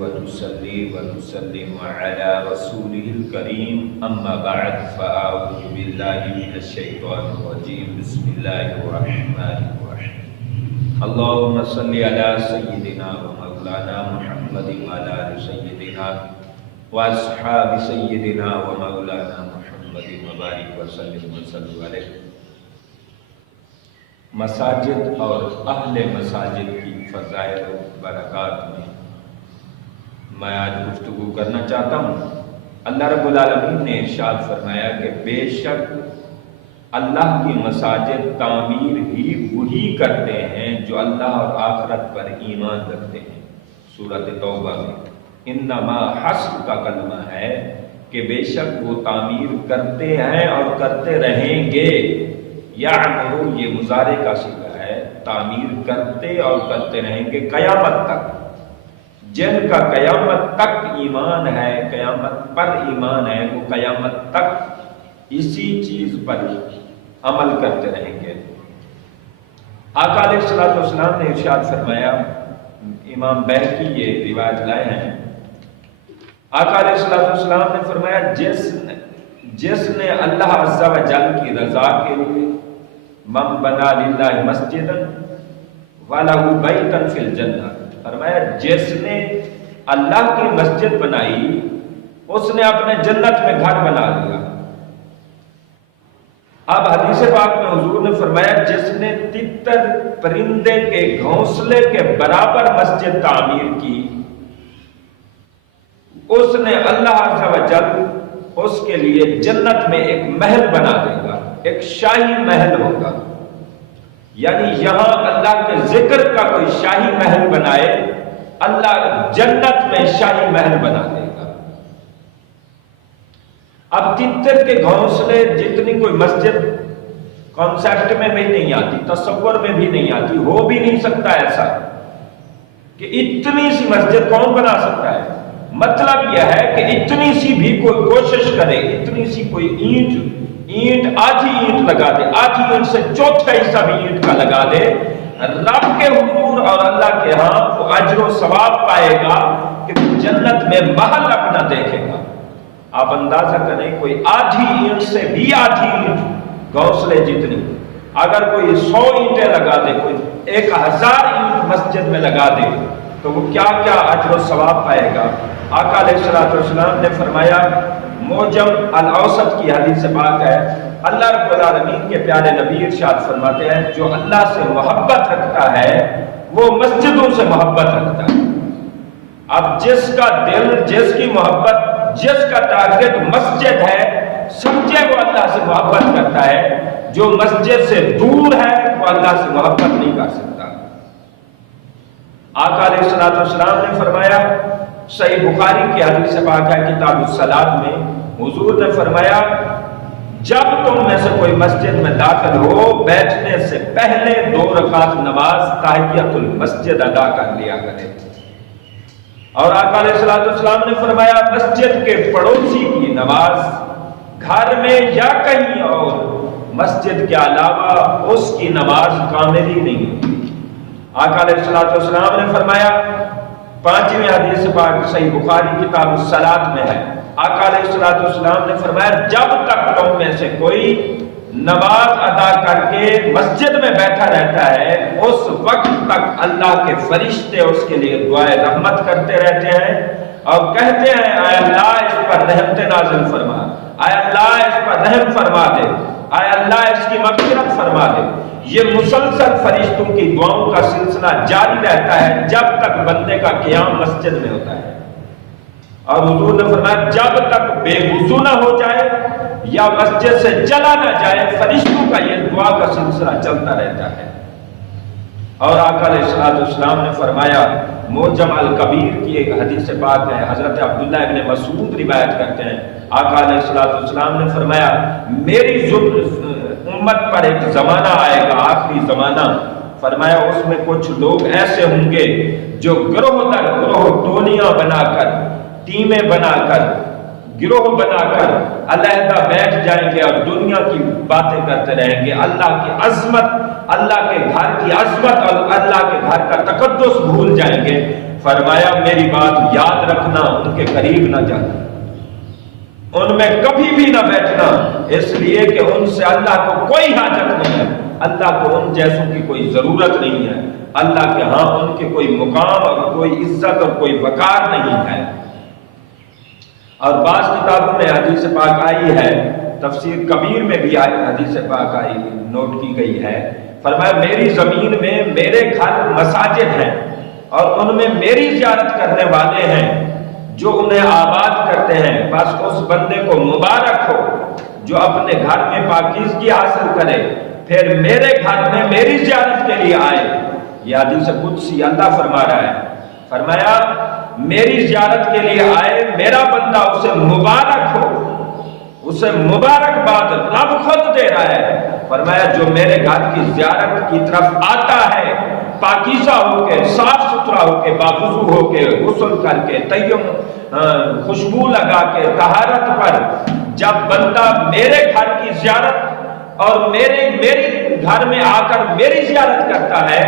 وتصلي وتسلم على رسوله الكريم أما بعد فأعوذ بالله من الشيطان الرجيم بسم الله الرحمن الرحيم اللهم صل على سيدنا ومولانا محمد وعلى آل سيدنا وأصحاب سيدنا ومولانا محمد وبارك وسلم علیہ۔ مساجد اور اہل مساجد کی فضائل و برکات میں میں آج گفتگو کرنا چاہتا ہوں۔ اللہ رب العالمین نے ارشاد فرمایا کہ بے شک اللہ کی مساجد تعمیر ہی وہی کرتے ہیں جو اللہ اور آخرت پر ایمان رکھتے ہیں۔ سورۃ توبہ میں انما حسب کا کلمہ ہے کہ بے شک وہ تعمیر کرتے ہیں اور کرتے رہیں گے۔ یعمرو یہ مضارع کا صیغہ ہے، تعمیر کرتے اور کرتے رہیں گے قیامت تک۔ جن کا قیامت تک ایمان ہے، قیامت پر ایمان ہے، وہ قیامت تک اسی چیز پر عمل کرتے رہیں گے۔ آقا علیہ الصلوۃ والسلام نے ارشاد فرمایا، امام بیہقی یہ روایت لائے ہیں، آقا علیہ الصلوۃ والسلام نے فرمایا جس نے اللہ عز و جل کی رضا کے لیے من بنا للہ مسجدا ولہ بیتا فی الجنہ، فرمایا جس نے اللہ کی مسجد بنائی اس نے اپنے جنت میں گھر بنا لیا۔ اب حدیث پاک میں حضور نے فرمایا جس نے تتر پرندے کے گھونسلے کے برابر مسجد تعمیر کی اس نے اللہ عز و جل اس کے لیے جنت میں ایک محل بنا دے گا، ایک شاہی محل ہوگا۔ یعنی یہاں اللہ کے ذکر کا کوئی شاہی محل بنائے، اللہ جنت میں شاہی محل بنا دے گا۔ اب تتر کے گھونسلے جتنی کوئی مسجد کانسیپٹ میں بھی نہیں آتی، تصور میں بھی نہیں آتی، ہو بھی نہیں سکتا ایسا کہ اتنی سی مسجد کون بنا سکتا ہے؟ مطلب یہ ہے کہ اتنی سی بھی کوئی کوشش کرے، اتنی سی کوئی اینٹ آدھی اینٹ لگا دے، آدھی اینٹ سے چوتھا حصہ بھی اینٹ کا لگا دے، رب کے حضور اور اللہ کے ہاں وہ اجر و ثواب پائے گا کہ جنت میں محل اپنا دیکھے گا۔ آپ اندازہ کریں کوئی آدھی اینٹ سے بھی آدھی اینٹ گھونسلے جتنی اگر کوئی 100 اینٹیں لگا دے، کوئی 1000 اینٹ مسجد میں لگا دے تو وہ کیا کیا اجر و ثواب پائے گا۔ آقا علیہ الصلوۃ والسلام نے فرمایا، معجم الاوسط کی حدیث پاک ہے، اللہ رب العالمین کے پیارے نبی ارشاد فرماتے ہیں جو اللہ سے محبت رکھتا ہے وہ مسجدوں سے محبت رکھتا ہے۔ اب جس کا دل، جس کی محبت، جس کا ٹارگٹ مسجد ہے، سمجھے وہ اللہ سے محبت کرتا ہے۔ جو مسجد سے دور ہے وہ اللہ سے محبت نہیں کر سکتا۔ آقا علیہ الصلوۃ والسلام نے فرمایا، صحیح بخاری کی حدیث پاک ہے کتاب الصلاۃ میں، حضور نے فرمایا جب تم میں سے کوئی مسجد میں داخل ہو بیٹھنے سے پہلے 2 رکعت نماز تحیۃ المسجد ادا کر لیا کرے۔ اور آقا علیہ الصلوۃ والسلام نے فرمایا مسجد کے پڑوسی کی نماز گھر میں یا کہیں اور مسجد کے علاوہ اس کی نماز کامل ہی نہیں ہوتی۔ آقا علیہ الصلوۃ والسلام نے فرمایا، 5ویں حدیث پاک صحیح بخاری کتاب الصلاۃ میں ہے، آقا علیہ الصلوۃ والسلام نے فرمایا جب تک تم میں سے کوئی نماز ادا کر کے مسجد میں بیٹھا رہتا ہے اس وقت تک اللہ کے فرشتے اس کے لیے دعائے رحمت کرتے رہتے ہیں اور کہتے ہیں اے اللہ اس پر رحمت نازل فرما، اے اللہ اس پر رحم فرما دے، اے اللہ اس کی مغفرت فرما دے۔ یہ مسلسل فرشتوں کی دعاؤں کا سلسلہ جاری رہتا ہے جب تک بندے کا قیام مسجد میں ہوتا ہے۔ اور حضور نے فرمایا جب تک بے وضو نہ ہو جائے یا مسجد سے چلا نہ جائے فرشتوں کا یہ دعا کا سلسلہ چلتا رہتا ہے۔ اور آقا علیہ السلام نے فرمایا، معجم الکبیر کی ایک حدیث پاک ہے، حضرت عبداللہ ابن مسعود روایت کرتے ہیں، آقا علیہ السلام نے فرمایا میری امت پر ایک زمانہ آئے گا، آخری زمانہ، فرمایا اس میں کچھ لوگ ایسے ہوں گے جو گروہ در گروہ ٹولیاں بنا کر، ٹیمیں بنا کر، گروہ بنا کر علیحدہ بیٹھ جائیں گے اور دنیا کی باتیں کرتے رہیں گے، اللہ کی عظمت، اللہ کے گھر کی عظمت اور اللہ کے گھر کا تقدس بھول جائیں گے۔ فرمایا میری بات یاد رکھنا، ان کے قریب نہ جانا، ان میں کبھی بھی نہ بیٹھنا، اس لیے کہ ان سے اللہ کو کوئی حاجت نہیں ہے، اللہ کو ان جیسوں کی کوئی ضرورت نہیں ہے، اللہ کے ہاں ان کے کوئی مقام اور کوئی عزت اور کوئی وقار نہیں ہے۔ اور بعض کتابوں میں حدیث پاک آئی ہے، تفسیر کبیر میں بھی حدیث پاک آئی نوٹ کی گئی ہے، فرمایا میری زمین میں میرے گھر مساجد ہیں اور ان میں میری زیارت کرنے والے ہیں جو انہیں آباد کرتے ہیں، بس اس بندے کو مبارک ہو جو اپنے گھر میں پاکیزگی حاصل کرے پھر میرے گھر میں میری زیارت کے لیے آئے۔ یہ حدیث قدسی اللہ فرما رہا ہے، فرمایا میری زیارت کے لیے آئے میرا بندہ، اسے مبارک ہو، اسے مبارکباد رب خود دے رہا ہے۔ فرمایا جو میرے گھر کی زیارت کی طرف آتا ہے پاکیزہ ہو کے، صاف ستھرا ہو کے، باوضو ہو کے، غسل کر کے، تیمم خوشبو لگا کے، طہارت پر جب بندہ میرے گھر کی زیارت اور میری گھر میں آ کر میری زیارت کرتا ہے،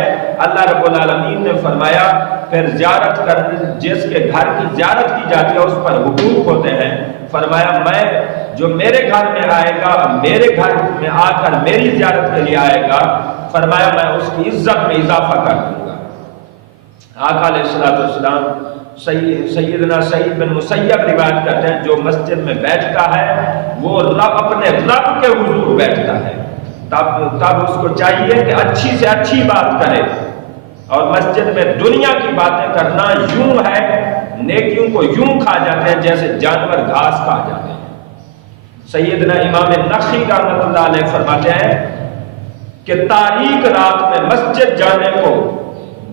اللہ رب العالمین نے فرمایا پھر زیارت کر جس کے گھر کی زیارت کی جاتی ہے اس پر حقوق ہوتے ہیں، فرمایا میں جو میرے گھر میں آئے گا، میرے گھر میں آ کر میری زیارت کے لیے آئے گا، فرمایا میں اس کی عزت میں اضافہ کر دوں گا۔ آقا علیہ السلام سیدنا سعید بن مسیب روایت کرتے ہیں جو مسجد میں بیٹھتا ہے وہ اپنے رب کے حضور بیٹھتا ہے، تب اس کو چاہیے کہ اچھی سے اچھی بات کرے، اور مسجد میں دنیا کی باتیں کرنا یوں ہے، نیکیوں کو یوں کھا جاتے ہیں جیسے جانور گھاس کھا جاتے ہیں۔ سیدنا امام نخعی رحمۃ اللہ علیہ فرماتے ہیں کہ تاریک رات میں مسجد جانے کو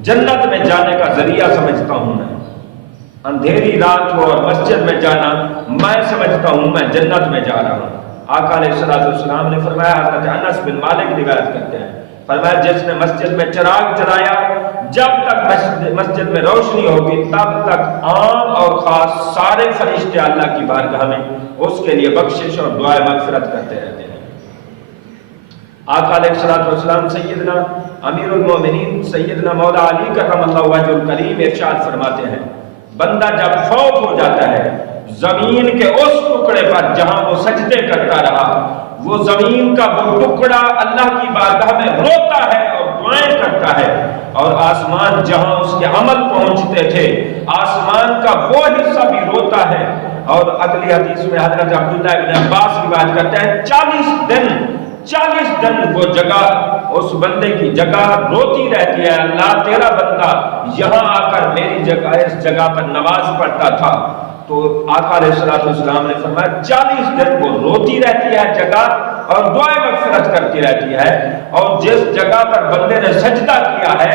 جنت میں جانے کا ذریعہ سمجھتا ہوں میں، اندھیری رات ہو اور مسجد میں جانا میں سمجھتا ہوں میں جنت میں جا رہا ہوں۔ آقا علیہ السلام نے فرمایا، حضرت انس بن مالک روایت کرتے ہیں، فرمایا جس نے مسجد میں چراغ جلایا جب تک مسجد میں روشنی ہوگی تب تک عام اور خاص سارے فرشتے اللہ کی بارگاہ میں اس کے لیے بخشش اور دعائے مغفرت کرتے رہتے ہیں۔ آقا علیہ السلام سیدنا امیر المومنین سیدنا مولا علی کرم اللہ وجہ الکریم ارشاد فرماتے ہیں، بندہ جب فوت ہو جاتا ہے زمین کے اس ٹکڑے پر جہاں وہ سجدے کرتا رہا، وہ زمین کا وہ ٹکڑا اللہ کی بارگاہ میں روتا ہے اور دعائیں کرتا ہے، اور آسمان جہاں اس کے عمل پہنچتے تھے آسمان کا وہ حصہ بھی روتا ہے۔ اور اگلی حدیث میں حضرت عبداللہ ابن عباس روایت کرتے ہیں 40 دن وہ جگہ اس بندے کی جگہ روتی رہتی ہے، اللہ تیرا بندہ یہاں آ کر میری جگہ اس جگہ پر نماز پڑھتا تھا، تو آقا علیہ السلام نے فرمایا 40 دن وہ روتی رہتی ہے جگہ اور دعائیں مغفرت کرتی رہتی ہے، اور جس جگہ پر بندے نے سجدہ کیا ہے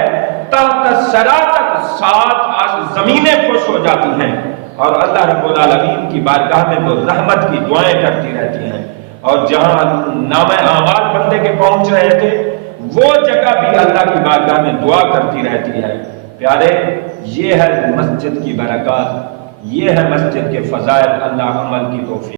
تحت الثری تک 7 زمینیں خوش ہو جاتی ہیں اور اللہ رب العالمین کی بارگاہ میں وہ رحمت کی دعائیں کرتی رہتی ہیں، اور جہاں نامہ اعمال بندے کے پہنچ رہے تھے وہ جگہ بھی اللہ کی بارگاہ میں دعا کرتی رہتی ہے۔ پیارے، یہ ہے مسجد کی برکات، یہ ہے مسجد کے فضائل، اللہ عمل کی توفیق